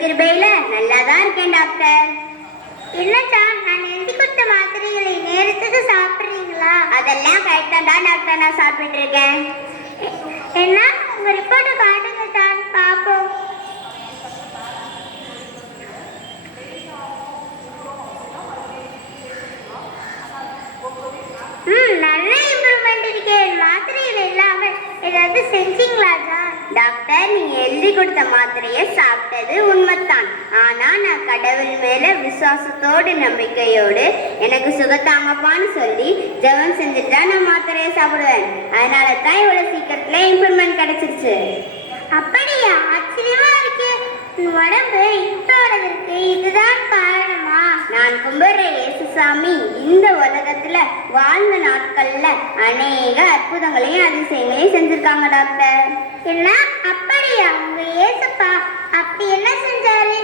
கிருபையில நல்லாதான் இருக்கேன் டாக்டர். இல்லச்சா, நான் எழுதி கொடுத்த மாத்திரைகளை நேரத்துக்கு சாப்பிட்றீங்களா? அதெல்லாம் கரெக்டா தான் டாக்டர் நான் சாப்பிட்டு இருக்கேன். என்ன, உங்க ரிப்போர்ட்டை காட்டுங்க சார், பாப்போம். நல்ல இம்ப்ரூவ்மெண்ட் இருக்கே. மாத்திரைகள் இல்லாம ஏதாவது செஞ்சீங்களா சார்? டாக்டர், நீ எழுதி கொடுத்த மாத்திரையை சாப்பிட்டது உண்மைத்தான். ஆனா நான் கடவுள் மேல விசுவாசத்தோடு நம்பிக்கையோடு எனக்கு சுகத்தாங்கப்பான்னு சொல்லி ஜெபம் செஞ்சுட்டு தான் நான் மாத்திரையை சாப்பிடுவேன். அதனால தான் இவ்வளவு சீக்கிரத்துல இம்ப்ரூவ்மெண்ட் கிடைச்சிருச்சு. அப்படியா? ஆச்சரியமா இருக்கு. உடம்பு இவ்வளவுக்கு இதுதான் காரணமா? நான் கும்பிடுற இயேசுசாமி இந்த உலகத்துல வாழ்ந்த நாட்கள்ல அநேக அற்புதங்களையும் அதிசயங்களையும் செஞ்சிருக்காங்க டாக்டர். என்ன, அப்படியா? உங்க இயேசுப்பா அப்படி என்ன செஞ்சாரு?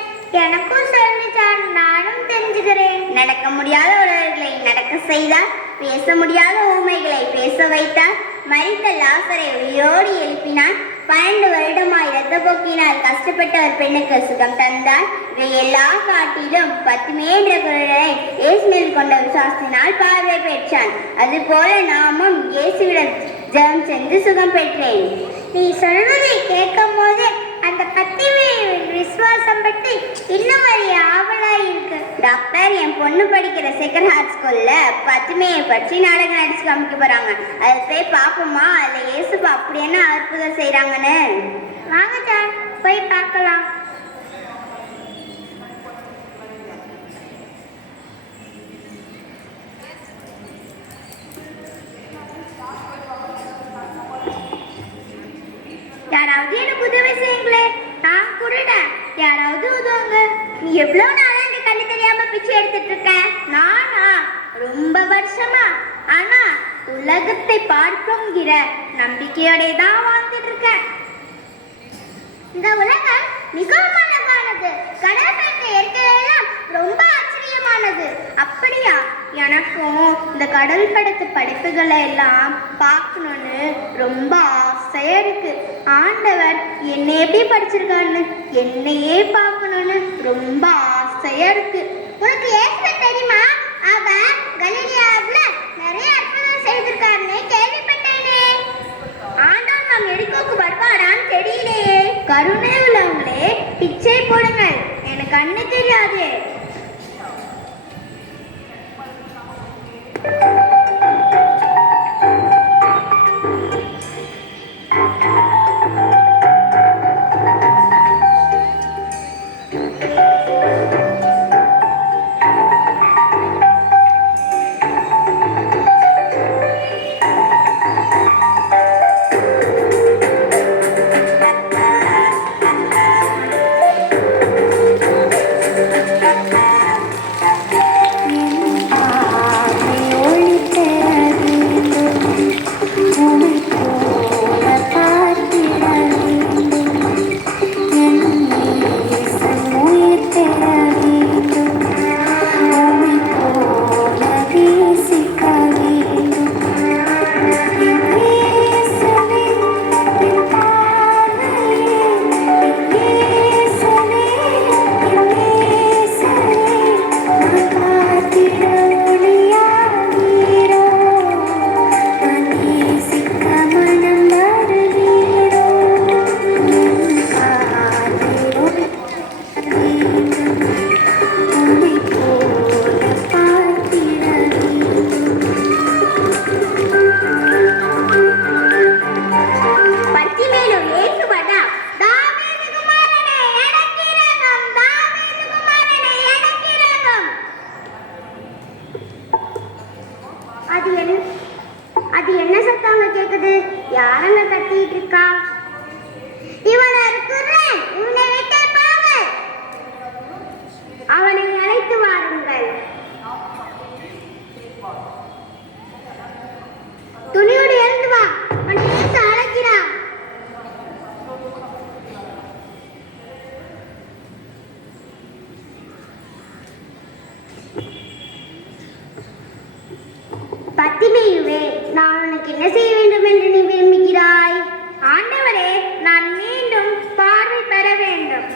எனக்கும் சொல்லிச்சார், நானும் தெரிஞ்சுக்கிறேன். நடக்க முடியாத உறவுகளை நடக்க செய்தார், பேச முடியாத ஊமைகளை பேச வைத்தார், மரித்த லாசரை உயிரோடு எழுப்பினார், 12 வருடமாய் இரத்த போக்கினால் கஷ்டப்பட்ட ஒரு பெண்ணுக்கு சுகம் தந்தார். இவை எல்லா காட்டிலும் 10 என்ற குரலை இயேசுவில் கொண்ட விசுவாசத்தினால் பார்வை பெற்றான். அதுபோல நாமும் இயேசுவிடம் ஜெபம் சென்று சுகம் பெற்றேன். நீ சொல்வதை கேட்கும் போது அந்த 10 விசுவாசம் பற்றி இன்னும் ஒரு ஆவலாய் இருக்கு. டாக்டர், என் பொண்ணு படிக்கிற செகண்ட் ஹார்ட் ஸ்கூல்ல 10 பற்றி நாடகம் நடிச்சு காமிக்க போறாங்க. அதை போய் பார்ப்போமா? அதுல இயேசுப்பா அப்படி என்ன அற்புதம் செய்யறாங்கன்னு. வாங்க சார், போய் பார்க்கலாம். யாராவது எனக்கு உதவி செய்யுங்களே. நான் குருட, யாராவது உதவுங்க. நீ எவ்வளவு நாளா இந்த கண்ணு தெரியாம பிச்சை எடுத்துட்டு இருக்க? நானா? ரொம்ப வருஷமா. ஆனா உலகத்தை பார்க்குங்கிற நம்பிக்கையோட தான் வாழ்ந்துட்டு இருக்கேன். இந்த உலகம் மிகவும் அழகானது. கடல் கண்ட இயற்கையெல்லாம் ரொம்ப ஆச்சரியமானது. அப்படியா? எனக்கும் இந்த கடல் படத்து படைப்புகளை எல்லாம் பார்க்கணும்னு ரொம்ப ஆசையா இருக்கு. ஆண்டவர் என்னை எப்படி படிச்சிருக்கான்னு என்னையே பார்க்கணும்னு ரொம்ப ஆசையா இருக்கு. உனக்கு ஏசுவை தெரியுமா? அவர் கலிலியாவுல நிறைய அற்புதம் செய்திருக்காருன்னு கேள்விப்பட்டேனே. ஆண்டவர் நாம் எரிக்கோக்கு வருவாரான்னு தெரியலையே. கருணை உள்ளவங்களே பிச்சை போடுங்கள், எனக்கு கண்ணு தெரியாது. அது என்ன சத்தம் கேக்குது? யாரங்க கத்திட்டு இருக்கா? இவனை இருக்கிறேன், இவனை விட்டு போங்க. அவனை அழைத்து வாருங்கள். துணியோடு எழுந்து வா, அவனை ஏசு அழைக்கிறான். பத்திமேயுவே, நான் உனக்கு என்ன செய்ய வேண்டும் என்று நீ விரும்புகிறாய்? ஆண்டவரே, நான் மீண்டும் பார்வை பெற வேண்டும்.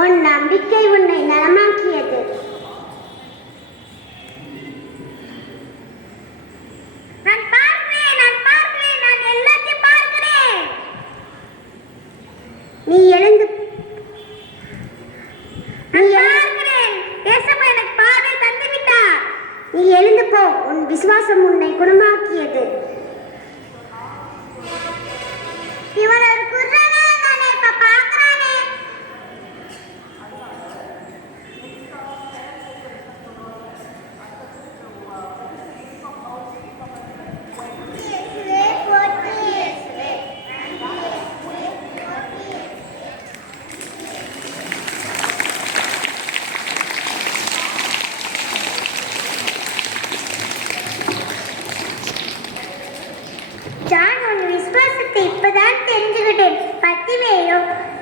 உன் நம்பிக்கை உன்னை நலமாக்கியது. நான் பார்க்கிறேன், நான் எல்லாத்தையும் பார்க்கிறேன். நீ எழுந்து பார்க்கிறேன். ஏசப்பா எனக்கு பார்வை தந்து விட்டார். நீ எழுந்து போ. உன் விசுவாசம் உன்னை குணமாக்கியது. இவன் ஒரு குருடனா தானே இப்ப பார்க்கறானே. இயேசுவே போற்றி, இயேசுவே. ஜான், உன் விசுவாசத்தை இப்பதான் தெரிஞ்சுக்கிட்டேன். பத்திமேயோ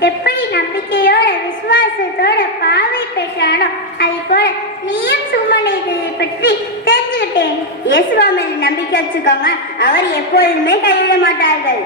எப்படி நம்பிக்கையோட விசுவாசத்தோட பாவை பெற்றானோ அதை போல நீயும் சுமனையை பற்றி தெரிஞ்சுக்கிட்டேன். இயேசுவா மேல் நம்பிக்கை வச்சுக்கோங்க. அவர் எப்பொழுதுமே கைவிட மாட்டார்கள்.